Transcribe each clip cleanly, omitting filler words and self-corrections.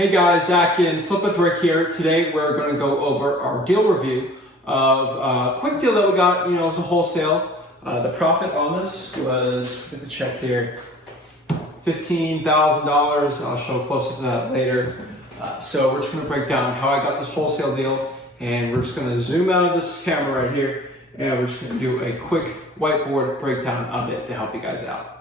Hey guys, Zach and Flip with Rick here. Today we're going to go over our deal review of a quick deal that we got. It was a wholesale. The profit on this was, get the check here, $15,000. I'll show closer to that later. So we're just going to break down how I got this wholesale deal, and we're just going to zoom out of this camera right here, and we're just going to do a quick whiteboard breakdown of it to help you guys out.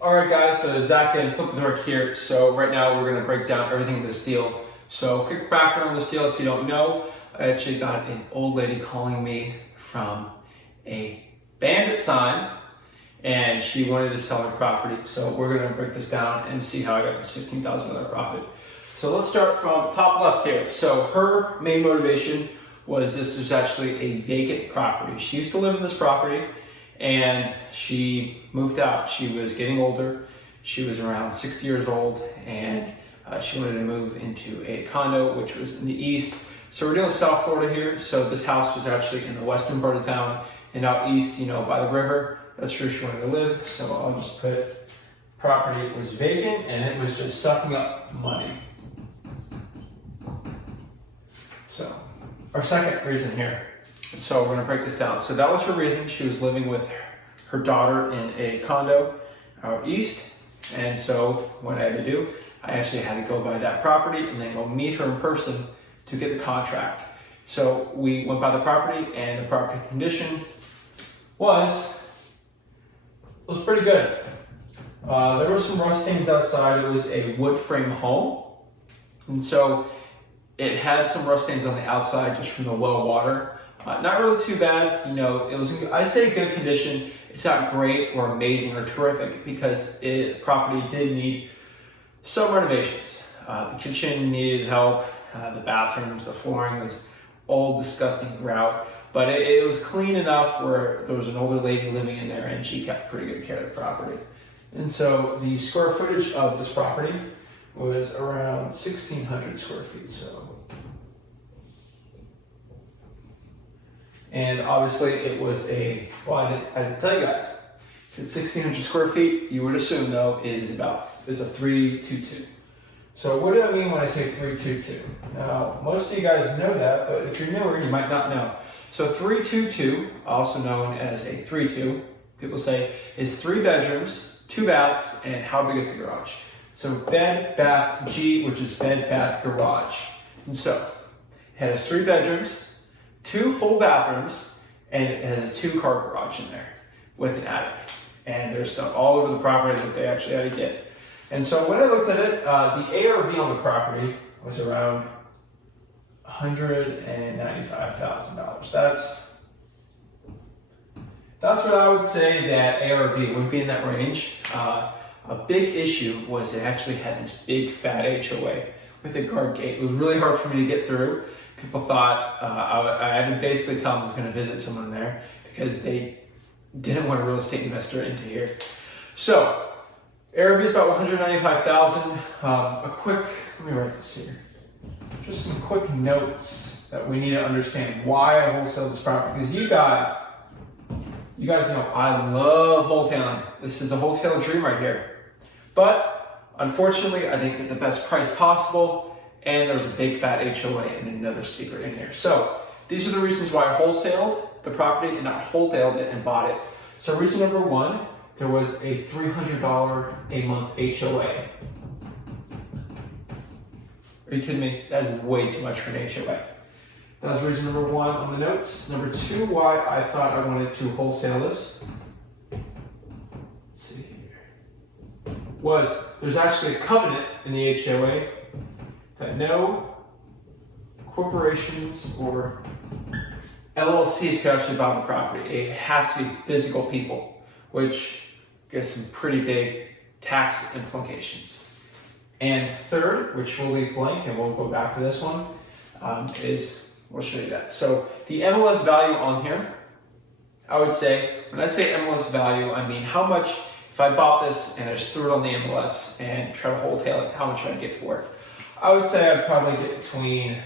Alright guys, so Zach and Flip with Rick here. So right now we're going to break down everything in this deal. So quick background on this deal, if you don't know, I actually got an old lady calling me from a bandit sign, and she wanted to sell her property. So we're going to break this down and see how I got this $15,000 profit. So let's start from top left here. So her main motivation was this is actually a vacant property. She used to live in this property, and she moved out. She was getting older. She was around 60 years old, and she wanted to move into a condo, which was in the east. So we're dealing with South Florida here. So this house was actually in the western part of town, and out east, by the river. That's where she wanted to live. So I'll just put property was vacant, and it was just sucking up money. So our second reason here. So we're gonna break this down. So that was her reason. She was living with her daughter in a condo out east. And so what I had to do, I actually had to go by that property and then go meet her in person to get the contract. So we went by the property, and the property condition was pretty good. There were some rust stains outside. It was a wood frame home. And so it had some rust stains on the outside just from the low water. Not really too bad, it was, I say good condition. It's not great or amazing or terrific because the property did need some renovations. The kitchen needed help, the bathrooms, the flooring was all disgusting throughout, but it was clean enough where there was an older lady living in there and she kept pretty good care of the property. And so the square footage of this property was around 1,600 square feet. And obviously it was I didn't tell you guys, if it's 1,600 square feet, you would assume though it's a 322. So what do I mean when I say 322? Now, most of you guys know that, but if you're newer, you might not know. So 322, also known as a 3-2, people say, is 3 bedrooms, 2 baths, and how big is the garage? So bed, bath, G, which is bed, bath, garage. And so it has 3 bedrooms, 2 full bathrooms, and it has a 2-car garage in there with an attic. And there's stuff all over the property that they actually had to get. And so when I looked at it, the ARV on the property was around $195,000. That's what I would say that ARV would be in that range. A big issue was it actually had this big fat HOA with a guard gate. It was really hard for me to get through. People thought I had to basically tell them I was going to visit someone there because they didn't want a real estate investor into here. So ARV is about $195,000. Let me write this here. Just some quick notes that we need to understand why I wholesale this property. Because you guys know I love wholesaling. This is a wholesale dream right here. But unfortunately, I didn't get the best price possible. And there's a big fat HOA and another secret in there. So these are the reasons why I wholesaled the property and not wholesaled it and bought it. So reason number 1, there was a $300 a month HOA. Are you kidding me? That is way too much for an HOA. That was reason number 1 on the notes. Number 2, why I thought I wanted to wholesale this. Let's see here. Was there's actually a covenant in the HOA that no corporations or LLCs can actually buy the property. It has to be physical people, which gets some pretty big tax implications. And third, which we'll leave blank and we'll go back to this one, is we'll show you that. So the MLS value on here, I would say, when I say MLS value, I mean how much, if I bought this and I just threw it on the MLS and try to wholesale it, how much I'd get for it. I would say I'd probably get between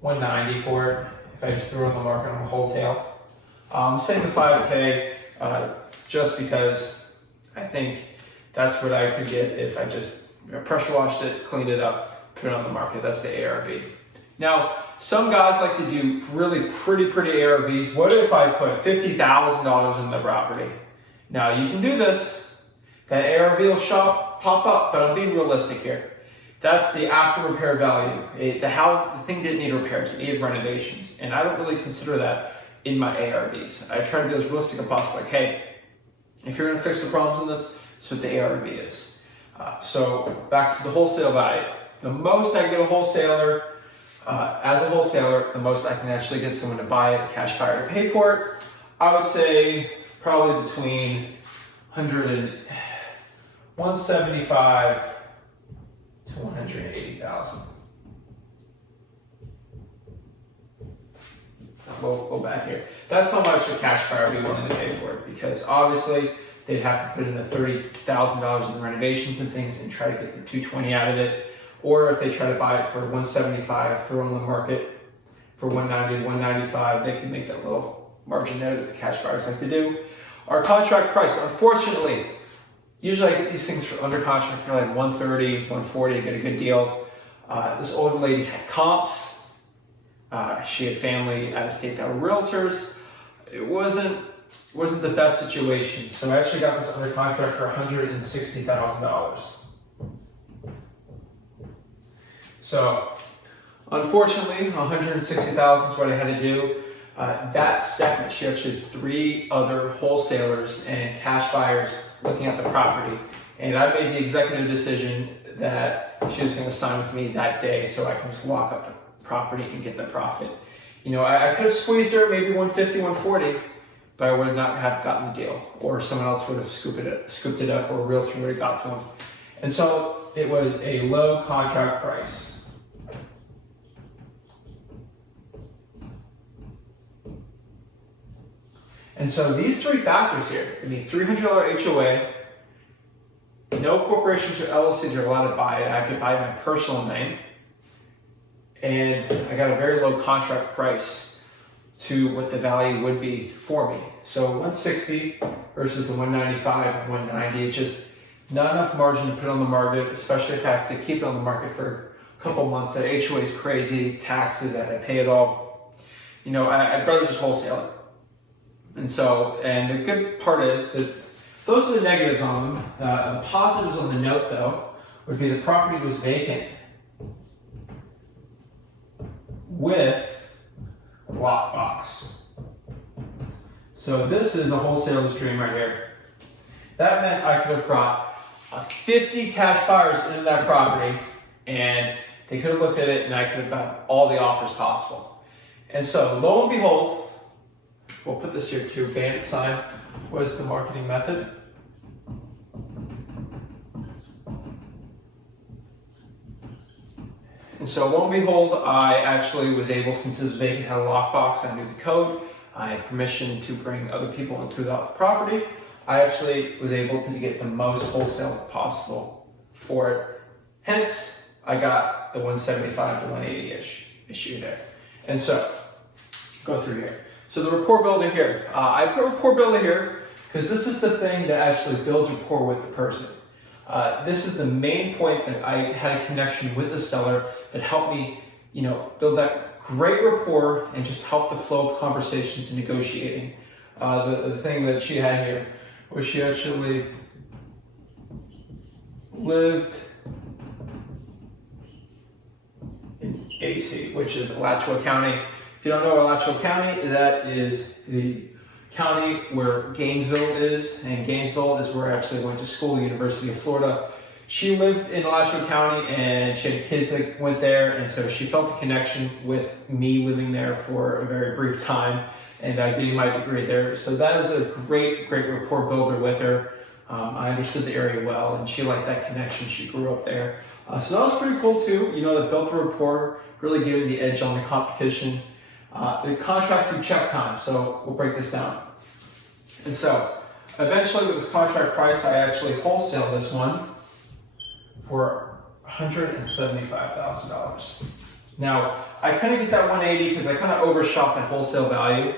190 for it if I just threw it on the market on wholesale. Same to 5K, just because I think that's what I could get if I just pressure washed it, cleaned it up, put it on the market. That's the ARV. Now, some guys like to do really pretty ARVs. What if I put $50,000 in the property? Now, you can do this. That ARV will pop up, but I'm being realistic here. That's the after repair value. The thing didn't need repairs, it needed renovations. And I don't really consider that in my ARVs. I try to be as realistic as possible. Like, hey, if you're gonna fix the problems in this, that's what the ARV is. So back to the wholesale value. The most I can get a wholesaler, as a wholesaler, the most I can actually get someone to buy it, a cash buyer to pay for it, I would say probably between 175 to 180,000. We'll go back here. That's how much a cash buyer would be willing to pay for it, because obviously they'd have to put in the $30,000 in the renovations and things and try to get the 220 out of it. Or if they try to buy it for 175, throw on the market for 190, 195, they can make that little margin there that the cash buyers like to do. Our contract price, unfortunately, usually I get these things for under contract for like 130, 140, I get a good deal. This older lady had comps. She had family out of state that were realtors. It wasn't the best situation. So I actually got this under contract for $160,000. So unfortunately, $160,000 is what I had to do. That second, she actually had 3 other wholesalers and cash buyers looking at the property. And I made the executive decision that she was going to sign with me that day so I can just lock up the property and get the profit. You know, I could have squeezed her maybe 150, 140, but I would not have gotten the deal, or someone else would have scooped it up, or a realtor would have got to them. And so it was a low contract price. And so these 3 factors here, I mean, $300 HOA, no corporations or LLCs are allowed to buy it. I have to buy my personal name. And I got a very low contract price to what the value would be for me. So 160 versus the 195 and 190, it's just not enough margin to put on the market, especially if I have to keep it on the market for a couple months. That HOA is crazy, taxes, that I pay it all. You know, I'd rather just wholesale it. And so, and the good part is that those are the negatives on them. The positives on the note, though, would be the property was vacant with a lockbox. So this is a wholesaler's dream right here. That meant I could have brought 50 cash buyers into that property, and they could have looked at it, and I could have got all the offers possible. And so, lo and behold, we'll put this here too, bandit sign was the marketing method. And so lo and behold, I actually was able, since this was vacant, had a lockbox, I knew the code, I had permission to bring other people into the property. I actually was able to get the most wholesale possible for it. Hence, I got the 175 to 180-ish issue there. And so, go through here. So the rapport builder here, I put rapport builder here because this is the thing that actually builds rapport with the person. This is the main point that I had a connection with the seller that helped me, you know, build that great rapport and just help the flow of conversations and negotiating. The thing that she had here was she actually lived in AC, which is Alachua County. If you don't know Alachua County, that is the county where Gainesville is, and Gainesville is where I actually went to school, University of Florida. She lived in Alachua County, and she had kids that went there, and so she felt a connection with me living there for a very brief time, and getting my degree there. So that is a great rapport builder with her. I understood the area well, and she liked that connection. She grew up there. So that was pretty cool too. You know, that built the rapport, really gave me the edge on the competition. the contract to check time. So we'll break this down. And so eventually with this contract price, I actually wholesale this one for $175,000. Now, I couldn't get that 180 because I kind of overshot that wholesale value.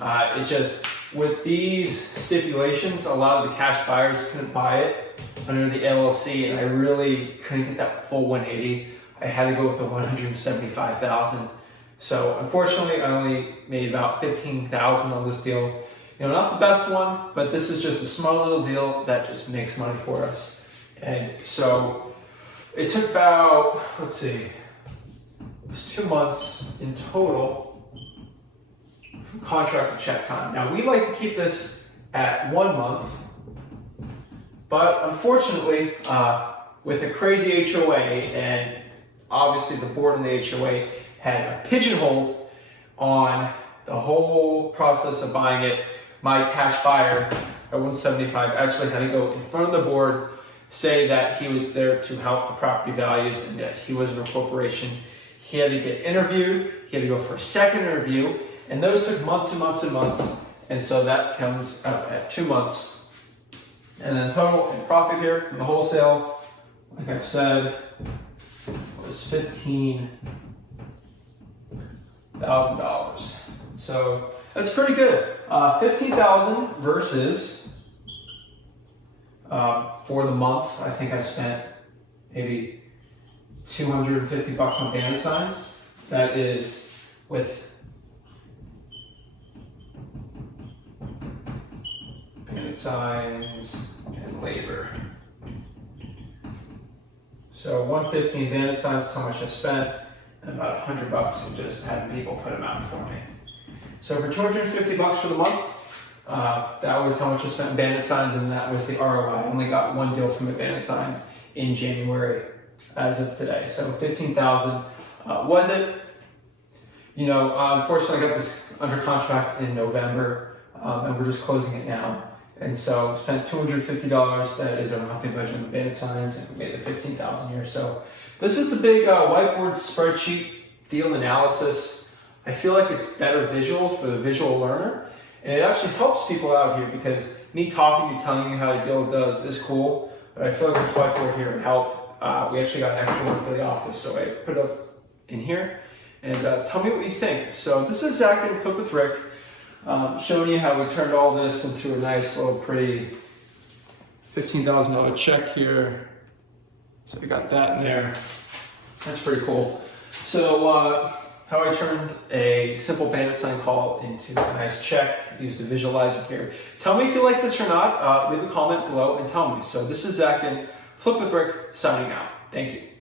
It just, with these stipulations, a lot of the cash buyers couldn't buy it under the LLC, and I really couldn't get that full 180. I had to go with the 175,000. So unfortunately, I only made about 15,000 on this deal. You know, not the best one, but this is just a small little deal that just makes money for us. And so it took about, let's see, it was 2 months in total from contract to check time. Now we like to keep this at 1 month, but unfortunately, with a crazy HOA, and obviously the board and the HOA had a pigeonhole on the whole process of buying it, my cash buyer at 175 actually had to go in front of the board, say that he was there to help the property values and that he wasn't a corporation. He had to get interviewed, he had to go for a second interview, and those took months and months and months. And so that comes out at 2 months. And then total in profit here from the wholesale, like I've said, was $15,000. So that's pretty good. 15,000 versus for the month, I think I spent maybe 250 bucks on bandit signs. That is with bandit signs and labor. So 150 bandit signs is how much I spent, and about 100 bucks in just having people put them out for me. So for 250 bucks for the month, that was how much I spent in bandit signs, and that was the ROI. I only got one deal from a bandit sign in January as of today. So 15,000 was it? You know, unfortunately I got this under contract in November, and we're just closing it now. And so spent $250, that is our monthly budget on the bandit signs, and we made the 15,000 here. So this is the big whiteboard spreadsheet deal analysis. I feel like it's better visual for the visual learner, and it actually helps people out here because me talking to you, telling you how to deal with those is cool, but I feel like this whiteboard here would help. We actually got an extra one for the office, so I put it up in here, and tell me what you think. So this is Zach and Flip with Rick, showing you how we turned all this into a nice little pretty $15,000 check here. So we got that in there. That's pretty cool. So how I turned a simple bandit sign call into a nice check, used a visualizer here. Tell me if you like this or not. Leave a comment below and tell me. So this is Zach and Flip with Rick signing out. Thank you.